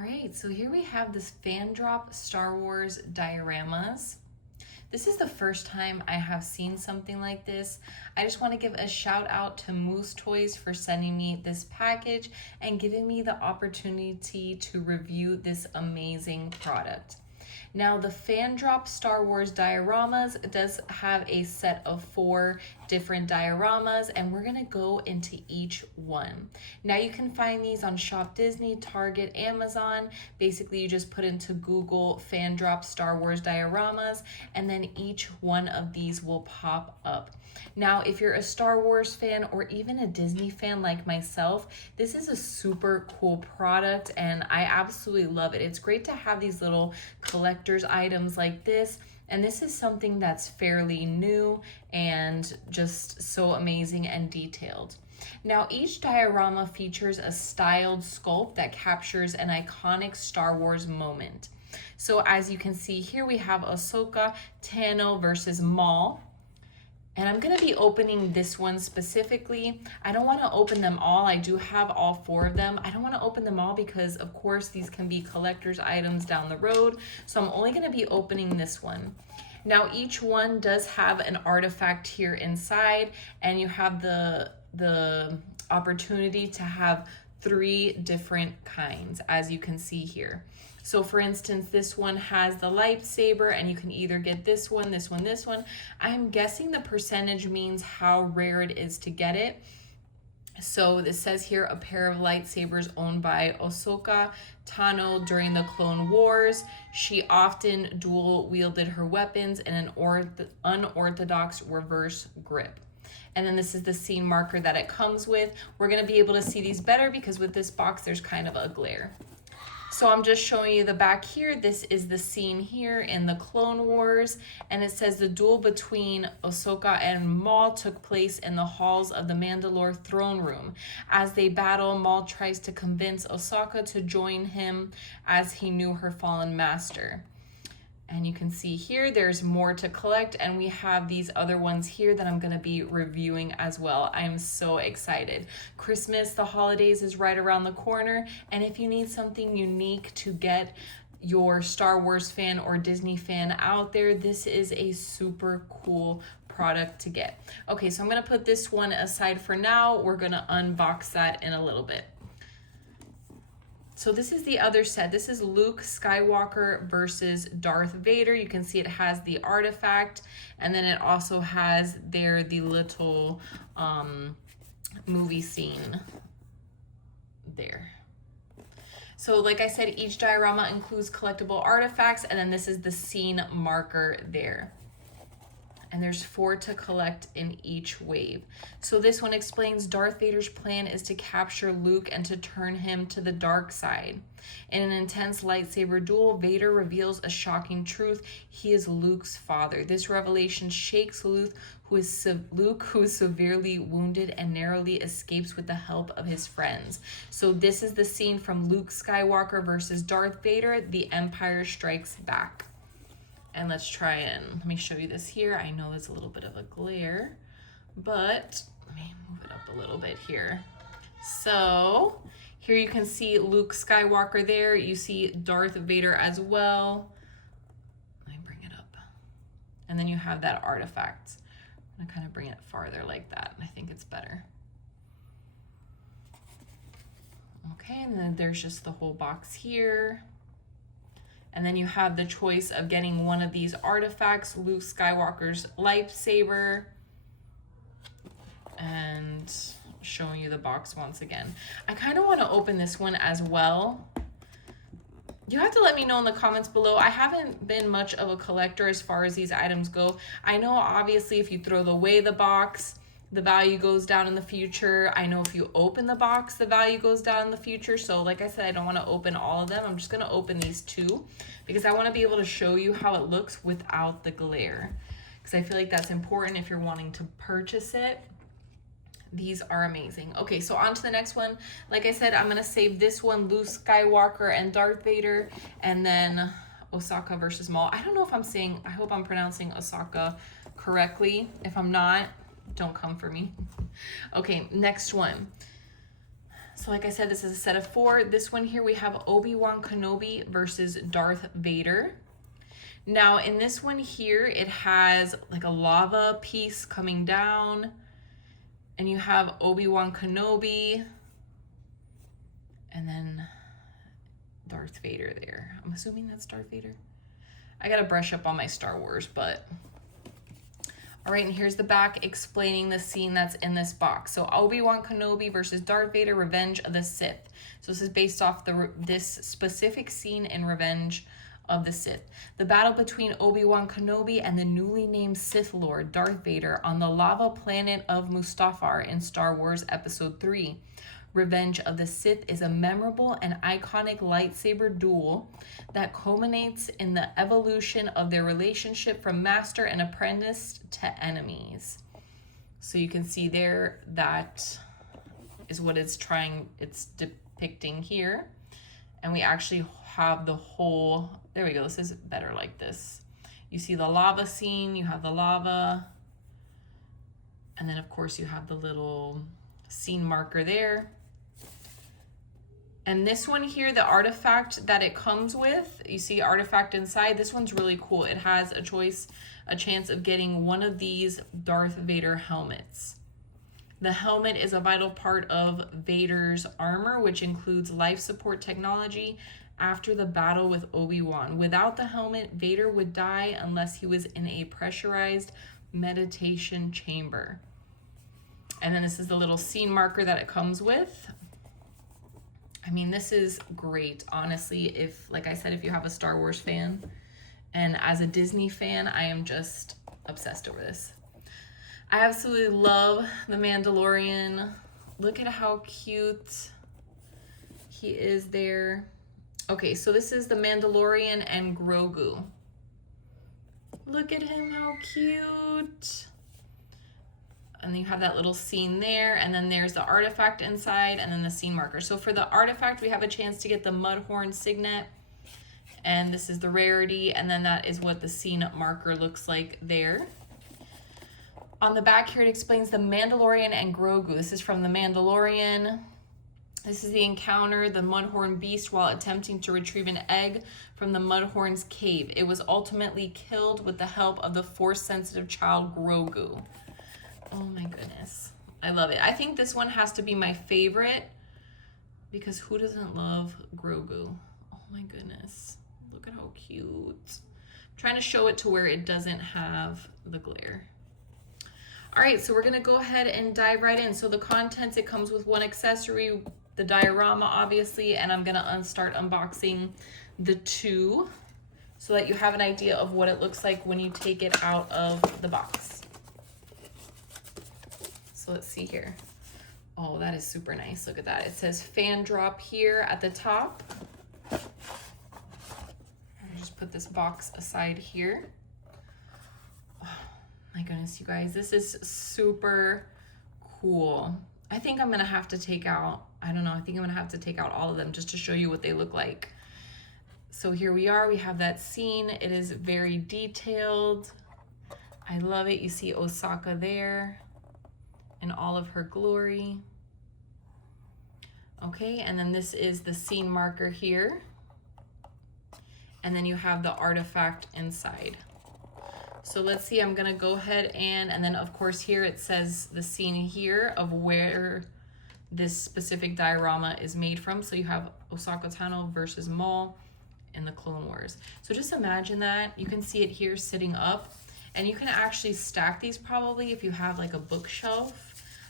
All right, so here we have this FanDrop Star Wars dioramas. This is the first time I have seen something like this. I just want to give a shout out to MooseToys for sending me this package and giving me the opportunity to review this amazing product. Now, the FanDrop Star Wars dioramas does have a set of 4 different dioramas, and we're gonna go into each one. Now, you can find these on Shop Disney, Target, Amazon. Basically, you just put into Google FanDrop Star Wars dioramas, and then each one of these will pop up. Now, if you're a Star Wars fan or even a Disney fan like myself, this is a super cool product and I absolutely love it. It's great to have these little collector's items like this, and this is something that's fairly new and just so amazing and detailed. Now, each diorama features a styled sculpt that captures an iconic Star Wars moment. So as you can see here, we have Ahsoka Tano versus Maul. And I'm going to be opening this one specifically. I don't want to open them all. I do have all 4 of them. I don't want to open them all because, of course, these can be collector's items down the road. So I'm only going to be opening this one. Now, each one does have an artifact here inside, and you have the opportunity to have 3 different kinds, as you can see here. So for instance, this one has the lightsaber, and you can either get this one, this one, this one. I'm guessing the percentage means how rare it is to get it. So this says here, a pair of lightsabers owned by Ahsoka Tano during the Clone Wars. She often dual wielded her weapons in an unorthodox reverse grip. And then this is the scene marker that it comes with. We're gonna be able to see these better because with this box, there's kind of a glare. So I'm just showing you the back here. This is the scene here in the Clone Wars, and it says the duel between Ahsoka and Maul took place in the halls of the Mandalore throne room. As they battle, Maul tries to convince Ahsoka to join him as he knew her fallen master. And you can see here, there's more to collect, and we have these other ones here that I'm gonna be reviewing as well. I am so excited. Christmas, the holidays is right around the corner, and if you need something unique to get your Star Wars fan or Disney fan out there, this is a super cool product to get. Okay, so I'm gonna put this one aside for now. We're gonna unbox that in a little bit. So this is the other set. This is Luke Skywalker versus Darth Vader. You can see it has the artifact, and then it also has there the little movie scene there. So like I said, each diorama includes collectible artifacts, and then this is the scene marker there. And there's 4 to collect in each wave. So this one explains Darth Vader's plan is to capture Luke and to turn him to the dark side. In an intense lightsaber duel, Vader reveals a shocking truth. He is Luke's father. This revelation shakes Luke, who is severely wounded and narrowly escapes with the help of his friends. So this is the scene from Luke Skywalker versus Darth Vader, The Empire Strikes Back. And let's try and let me show you this here. I know there's a little bit of a glare, but let me move it up a little bit here. So here you can see Luke Skywalker there. You see Darth Vader as well. Let me bring it up. And then you have that artifact. I'm gonna kind of bring it farther like that. I think it's better. Okay, and then there's just the whole box here. And then you have the choice of getting one of these artifacts, Luke Skywalker's lightsaber, and showing you the box once again. I kind of want to open this one as well. You have to let me know in the comments below. I haven't been much of a collector as far as these items go. I know obviously if you throw away the box, the value goes down in the future. I know if you open the box, the value goes down in the future. So like I said, I don't want to open all of them. I'm just going to open these 2 because I want to be able to show you how it looks without the glare, because I feel like that's important if you're wanting to purchase it. These are amazing. Okay, so on to the next one. Like I said, I'm going to save this one, Luke Skywalker and Darth Vader, and then Ahsoka versus Maul. I don't know if I hope I'm pronouncing Ahsoka correctly. If I'm not, don't come for me. Okay, next one. So like I said, this is a set of 4. This one here we have Obi-Wan Kenobi versus Darth Vader. Now in this one here, it has like a lava piece coming down, and you have Obi-Wan Kenobi and then Darth Vader there. I'm assuming that's Darth Vader. I gotta brush up on my Star Wars, but all right, and here's the back explaining the scene that's in this box. So Obi-Wan Kenobi versus Darth Vader, Revenge of the Sith. So this is based off this specific scene in Revenge of the Sith. The battle between Obi-Wan Kenobi and the newly named Sith Lord Darth Vader on the lava planet of Mustafar in Star Wars Episode 3. Revenge of the Sith is a memorable and iconic lightsaber duel that culminates in the evolution of their relationship from master and apprentice to enemies. So you can see there, that is what it's depicting here. And we actually have the whole, there we go, this is better like this. You see the lava scene, you have the lava, and then of course you have the little scene marker there. And this one here, the artifact that it comes with, you see artifact inside, this one's really cool. It has a chance of getting one of these Darth Vader helmets. The helmet is a vital part of Vader's armor, which includes life support technology after the battle with Obi-Wan. Without the helmet, Vader would die unless he was in a pressurized meditation chamber. And then this is the little scene marker that it comes with. I mean, this is great, honestly. If, like I said, if you have a Star Wars fan, and as a Disney fan, I am just obsessed over this. I absolutely love the Mandalorian. Look at how cute he is there. Okay, so this is the Mandalorian and Grogu. Look at him, how cute. And you have that little scene there, and then there's the artifact inside, and then the scene marker. So for the artifact, we have a chance to get the Mudhorn signet, and this is the rarity, and then that is what the scene marker looks like there. On the back here, it explains the Mandalorian and Grogu. This is from the Mandalorian. This is the encounter, the Mudhorn beast, while attempting to retrieve an egg from the Mudhorn's cave. It was ultimately killed with the help of the Force-sensitive child Grogu. Oh my goodness. I love it. I think this one has to be my favorite because who doesn't love Grogu? Oh my goodness. Look at how cute. I'm trying to show it to where it doesn't have the glare. All right, so we're gonna go ahead and dive right in. So the contents, it comes with one accessory, the diorama obviously, and I'm gonna start unboxing the 2 so that you have an idea of what it looks like when you take it out of the box. So let's see here. Oh, that is super nice. Look at that. It says FanDrop here at the top. I'll just put this box aside here. Oh my goodness, you guys, this is super cool. I think I'm gonna have to take out, I don't know, I think I'm gonna have to take out all of them just to show you what they look like. So here we are, we have that scene. It is very detailed. I love it. You see Osaka there in all of her glory. Okay, and then this is the scene marker here. And then you have the artifact inside. So let's see, I'm gonna go ahead and then of course here it says the scene here of where this specific diorama is made from. So you have Osaka Tano versus Maul in the Clone Wars. So just imagine that. You can see it here sitting up, and you can actually stack these probably if you have like a bookshelf.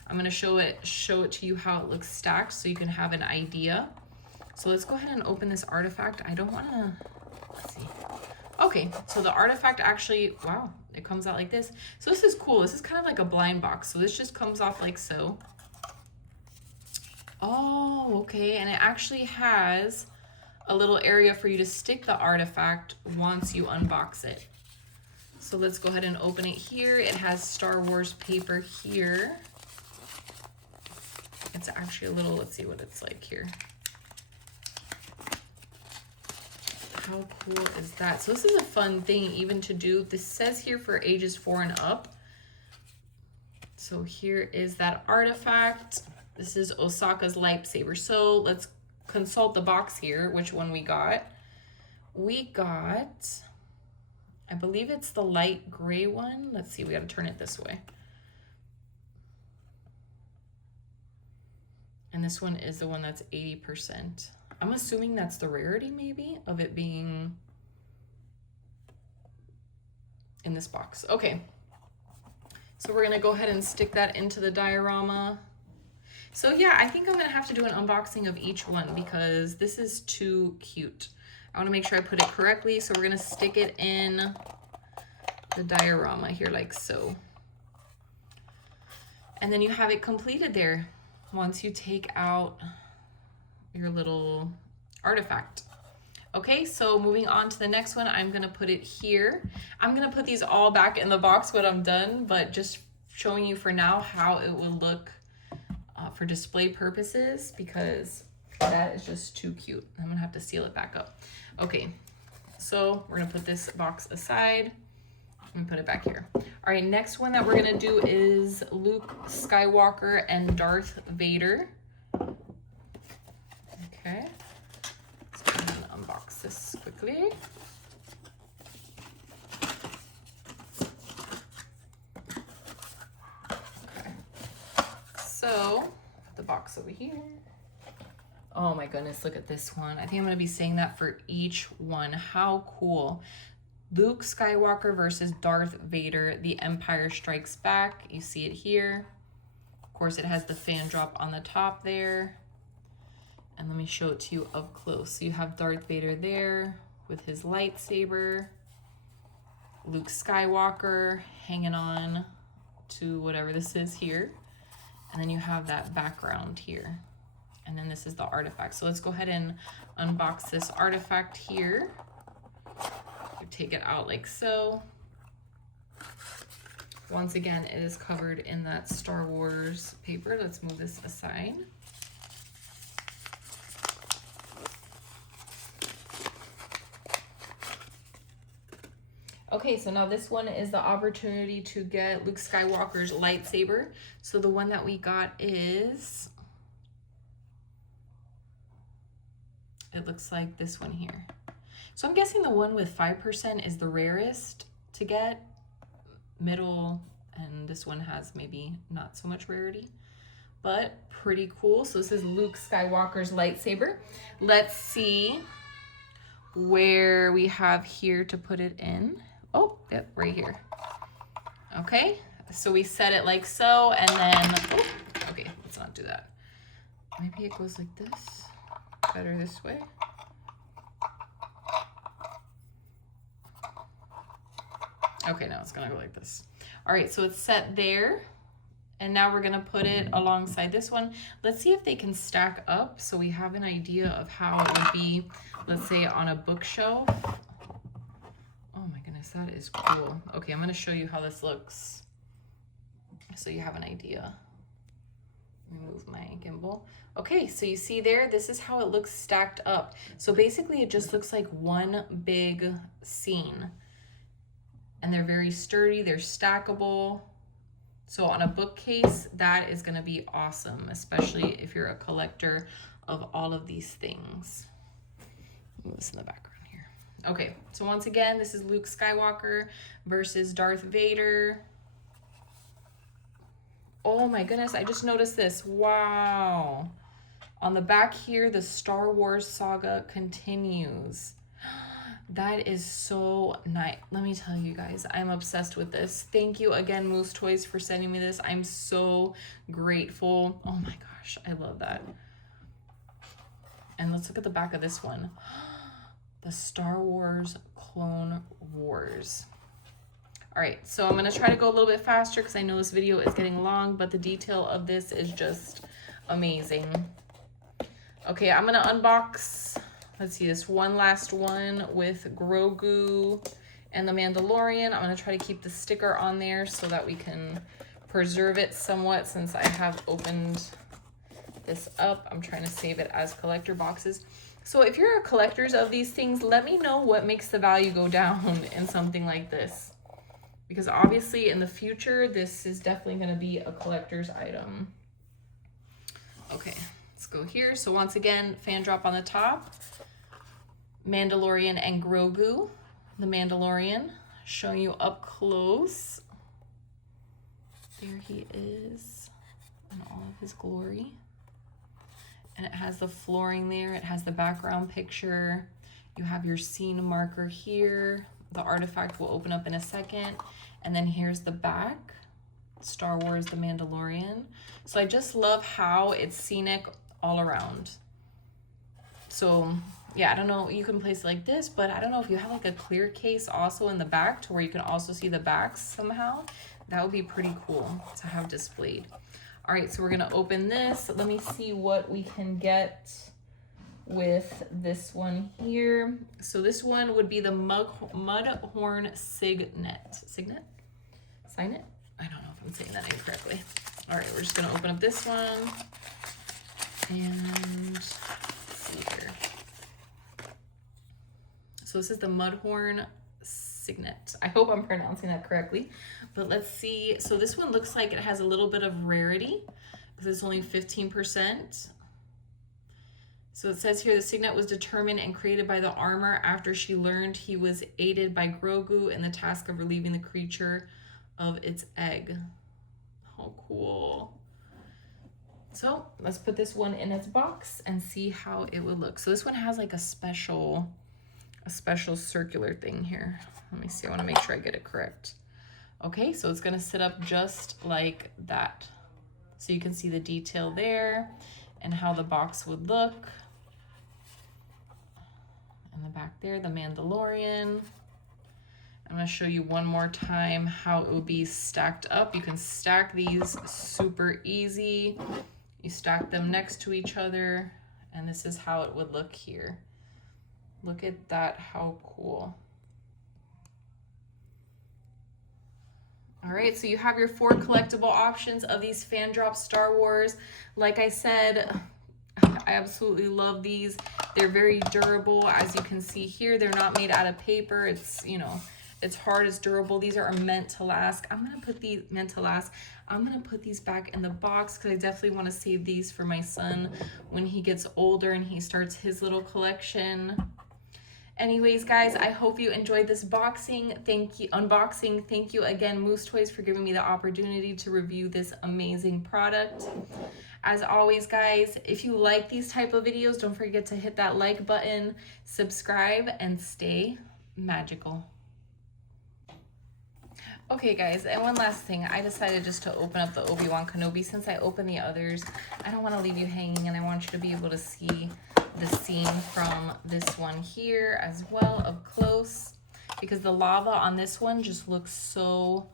I'm gonna show it to you how it looks stacked so you can have an idea. So let's go ahead and open this artifact. I don't wanna, let's see. Okay, so the artifact actually, wow, it comes out like this. So this is cool. This is kind of like a blind box. So this just comes off like so. Oh, okay, and it actually has a little area for you to stick the artifact once you unbox it. So let's go ahead and open it here. It has Star Wars paper here. It's actually a little, let's see what it's like here. How cool is that? So this is a fun thing even to do. This says here for ages 4 and up. So here is that artifact. This is Osaka's Lightsaber. So let's consult the box here, which one we got. We got, I believe it's the light gray one. Let's see, we gotta turn it this way. And this one is the one that's 80%. I'm assuming that's the rarity maybe of it being in this box. Okay. So we're gonna go ahead and stick that into the diorama. So yeah, I think I'm gonna have to do an unboxing of each one because this is too cute. I wanna make sure I put it correctly. So we're gonna stick it in the diorama here like so. And then you have it completed there once you take out your little artifact. Okay, so moving on to the next one, I'm gonna put it here. I'm gonna put these all back in the box when I'm done, but just showing you for now how it will look for display purposes because that is just too cute. I'm gonna have to seal it back up. Okay, so we're gonna put this box aside and put it back here. All right, next one that we're gonna do is Luke Skywalker and Darth Vader. Okay. Unbox this quickly. Okay. So, put the box over here. Oh my goodness, look at this one. I think I'm going to be saying that for each one. How cool. Luke Skywalker versus Darth Vader, The Empire Strikes Back. You see it here. Of course, it has the FanDrop on the top there. And let me show it to you up close. So you have Darth Vader there with his lightsaber. Luke Skywalker hanging on to whatever this is here. And then you have that background here. And then this is the artifact. So let's go ahead and unbox this artifact here. You take it out like so. Once again, it is covered in that Star Wars paper. Let's move this aside. Okay, so now this one is the opportunity to get Luke Skywalker's lightsaber. So the one that we got is, it looks like this one here. So I'm guessing the one with 5% is the rarest to get. Middle, and this one has maybe not so much rarity, but pretty cool. So this is Luke Skywalker's lightsaber. Let's see where we have here to put it in. Oh, yep, right here. Okay, so we set it like so, and then, oh, okay, let's not do that. Maybe it goes like this, better this way. Okay, now it's gonna go like this. All right, so it's set there, and now we're gonna put it alongside this one. Let's see if they can stack up so we have an idea of how it would be, let's say, on a bookshelf. Oh my goodness, that is cool. Okay, I'm gonna show you how this looks so you have an idea. Let me move my gimbal. Okay, so you see there, this is how it looks stacked up. So basically it just looks like one big scene. And they're very sturdy, they're stackable. So on a bookcase, that is gonna be awesome, especially if you're a collector of all of these things. Move this in the background. Okay, so once again, this is Luke Skywalker versus Darth Vader. Oh my goodness, I just noticed this. Wow. On the back here, the Star Wars saga continues. That is so nice. Let me tell you guys, I'm obsessed with this. Thank you again, MooseToys, for sending me this. I'm so grateful. Oh my gosh, I love that. And let's look at the back of this one. The Star Wars Clone Wars. All right, so I'm gonna try to go a little bit faster because I know this video is getting long, but the detail of this is just amazing. Okay, I'm gonna unbox, let's see, this one last one with Grogu and the Mandalorian. I'm gonna try to keep the sticker on there so that we can preserve it somewhat since I have opened this up. I'm trying to save it as collector boxes. So if you're a collectors of these things, let me know what makes the value go down in something like this. Because obviously in the future, this is definitely going to be a collector's item. Okay, let's go here. So once again, FanDrop on the top, Mandalorian and Grogu. The Mandalorian, showing you up close. There he is in all of his glory. And it has the flooring there. It has the background picture. You have your scene marker here. The artifact will open up in a second. And then here's the back. Star Wars, The Mandalorian. So I just love how it's scenic all around. So yeah, I don't know, you can place it like this, but I don't know if you have like a clear case also in the back to where you can also see the backs somehow. That would be pretty cool to have displayed. All right, so we're gonna open this. Let me see what we can get with this one here. So this one would be the Mudhorn Signet. Signet? Signet? I don't know if I'm saying that name correctly. All right, we're just gonna open up this one. And let's see here. So this is the Mudhorn Signet. I hope I'm pronouncing that correctly, but let's see. So this one looks like it has a little bit of rarity because it's only 15%. So it says here, the Signet was determined and created by the armor after she learned he was aided by Grogu in the task of relieving the creature of its egg. How cool. So let's put this one in its box and see how it would look. So this one has like a special circular thing here. Let me see, I wanna make sure I get it correct. Okay, so it's gonna sit up just like that. So you can see the detail there and how the box would look. In the back there, the Mandalorian. I'm gonna show you one more time how it would be stacked up. You can stack these super easy. You stack them next to each other, and this is how it would look here. Look at that, how cool. All right, so you have your 4 collectible options of these FanDrop Star Wars. Like I said, I absolutely love these. They're very durable. As you can see here, they're not made out of paper. It's, you know, it's hard, it's durable. These are meant to last. I'm gonna put these back in the box because I definitely want to save these for my son when he gets older and he starts his little collection. Anyways, guys, I hope you enjoyed this unboxing. Thank you again, MooseToys, for giving me the opportunity to review this amazing product. As always, guys, if you like these type of videos, don't forget to hit that like button, subscribe, and stay magical. Okay, guys, and one last thing. I decided just to open up the Obi-Wan Kenobi. Since I opened the others, I don't want to leave you hanging, and I want you to be able to see the scene from this one here as well up close, because the lava on this one just looks so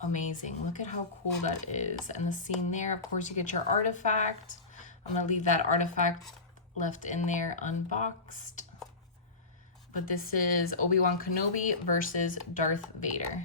amazing. Look at how cool that is. And the scene there, of course, you get your artifact. I'm gonna leave that artifact left in there unboxed. But this is Obi-Wan Kenobi versus Darth Vader.